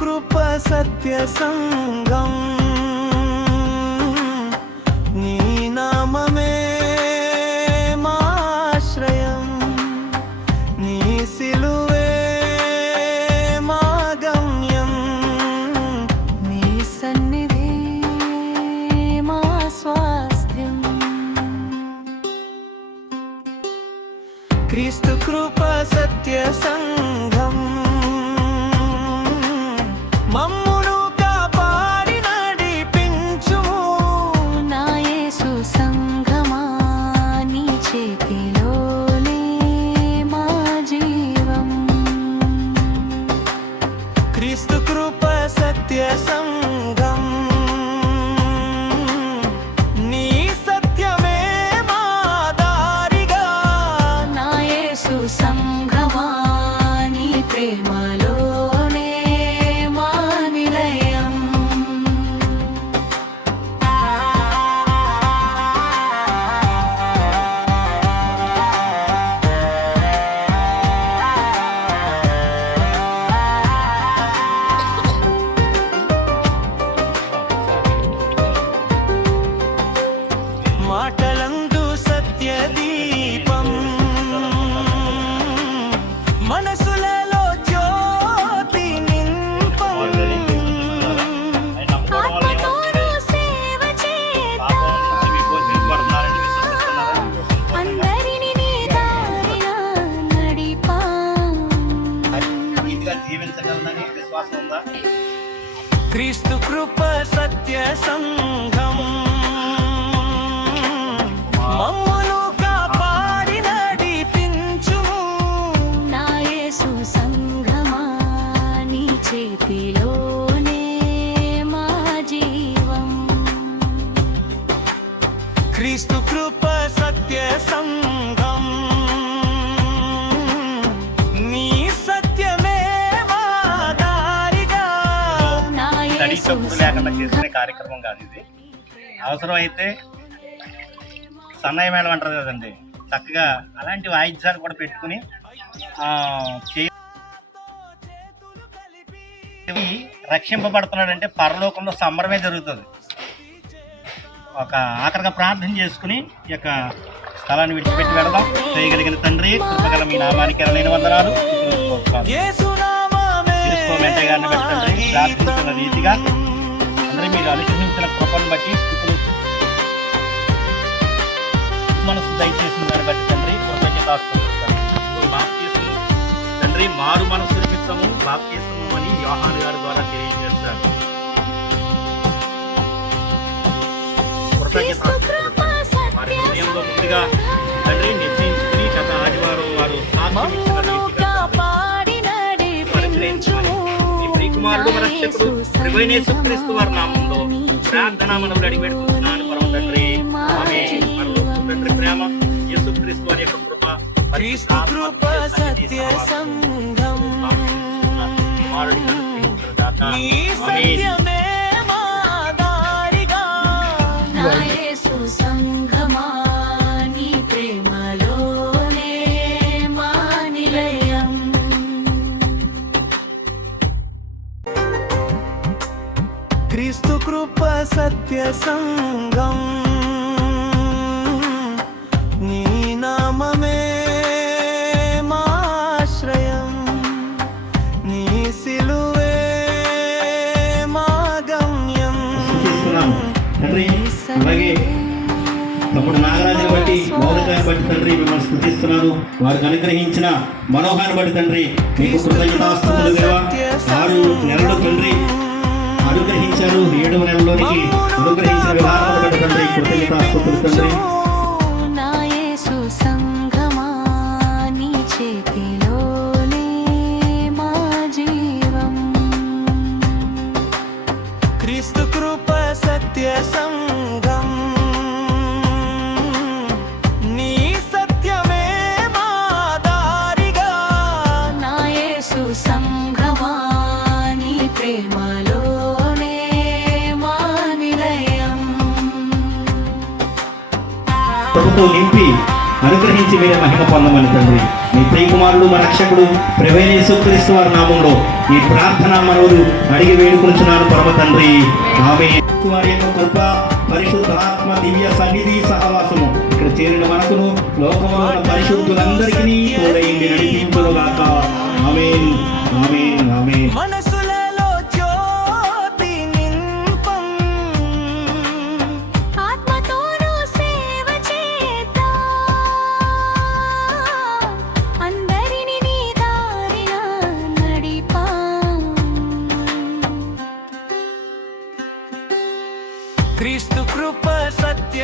కృప సత్య సంగం నీ నామమే మాశ్రయం నీ సిలువే మా గమ్యం నీ సన్నిధి మా స్వాస్థ్యం క్రీస్తు కృప సత్య సంఘం మమ్మును కాపాడి నడిపించుము నా యేసు సంఘమా నీ చేతిలోనే మా జీవం క్రీస్తు కృప సత్య సంఘం నీ సత్యమే మా దారిగా నా యేసు సంఘమా నీ ప్రేమలో మాటలందు సత్య దీపం మనసులలో జ్యోతి నింపం ఆత్మతోను సేవ చేద్దాం అందరిని నీ దారిన నడిపాం జీవించగలనని విశ్వాసం ఉందా? క్రీస్తు కృప సత్య సంఘం మమ్మును కాపాడి నడిపించుము నా యేసు సంఘమా నీ చేతిలోనే మా జీవం క్రీస్తు కృప సత్య సంఘం నీ సత్యమే మా దారిగా నా స్టడీ యేసు తప్పులు లేకుండా చేసుకునే కార్యక్రమం కాదు ఇది. అవసరం అయితే సన్నాయి మేళం అంటారు కదండి, చక్కగా అలాంటి వాయిద్యాలు కూడా పెట్టుకుని రక్షింపబడుతున్నాడంటే పరలోకంలో సంబరమే జరుగుతుంది. ఒక ఆఖరిగా ప్రార్థన చేసుకుని ఈ యొక్క స్థలాన్ని విడిచిపెట్టి వెళదాం. చేయగలిగిన తండ్రి, కృపగల మీ నామానికి ఎనలేని వందనాలు. వెంటయ్య గారిని పెట్టండి. ప్రార్థించిన రీతిగా అందరూ మీరు అనుగ్రహించిన కృపను బట్టి మనసు దయచేసిన దాన్ని బట్టి తండ్రి కృతజ్ఞతాస్తుతులు. బాప్తీసము తండ్రి మారు మనసు నిమిత్తము బాప్తీసము అని యోహాను గారి ద్వారా తెలియజేస్తారు. కృతజ్ఞతాస్తుతులు వారి హృదయంలో ముందుగా తండ్రి నిశ్చయించుకుని గత ఆదివారం వారు సాక్ష్యం ఇచ్చిన రీతిగా ఈ ప్రియకుమారుడు రక్షకుడు ప్రభువైన యేసుక్రీస్తు వారి నామములో ప్రార్థన మనకు అడిగి పెడుతున్నాను పరమ తండ్రి. ఆమేన్. తండ్రి ప్రేమ, యేసుక్రీస్తు వారి యొక్క కృప, క్రీస్తు కృప సత్య సంఘం నీ సత్యమే మా దారిగా నా యేసు సంఘమా నీ ప్రేమలోనే మా నిలయం క్రీస్తు కృప సత్య సంఘం నీ నామమే మాశ్రయం నీ సిలువే మా గమ్యం తండ్రి. అలాగే తమ్ముడు నాగరాజుని బట్టి మౌలికాన్ని బట్టి తండ్రి మిమ్మల్ని స్తుతిస్తున్నాను. వారికి అనుగ్రహించిన మనోహాన్ని బట్టి తండ్రి మీకు కృతజ్ఞతాస్తుతులు. 6 నెలలు తండ్రి అనుగ్రహించారు. 7వ నెలలోనికి అనుగ్రహించిన విధానాన్ని బట్టి తండ్రి కృతజ్ఞతాస్తుతులు తండ్రి. క్రీస్తు కృప సత్య సంఘం నీ సత్యమే మా దారిగా నా యేసు సంఘమా నీ ప్రేమలోనే మా నిలయం నింపి అనుగ్రహించి మీరే మహిమ పొందమని తండ్రి మీ ప్రియకుమారుడు మా రక్షకుడు ప్రభువైన యేసుక్రీస్తు వారి నామంలో ఈ ప్రార్థన మనవులు అడిగి వేడుకొనుచున్నాను పరమ తండ్రి ఆమేన్. వారి యొక్క కృప పరిశుద్ధాత్మ దివ్య సన్నిధి సహవాసము ఇక్కడ చేరిన మనకును లోకంలో ఉన్న పరిశుద్ధులందరికీ తోడైంది నడిపించుగాక. ఆమేన్ ఆమేన్ ఆమేన్. మనసులలో జ్యోతి నింపం ఆత్మతోను సేవ చేద్దాం అందరిని నీ దారిన నడిపాం క్రీస్తు కృప సత్య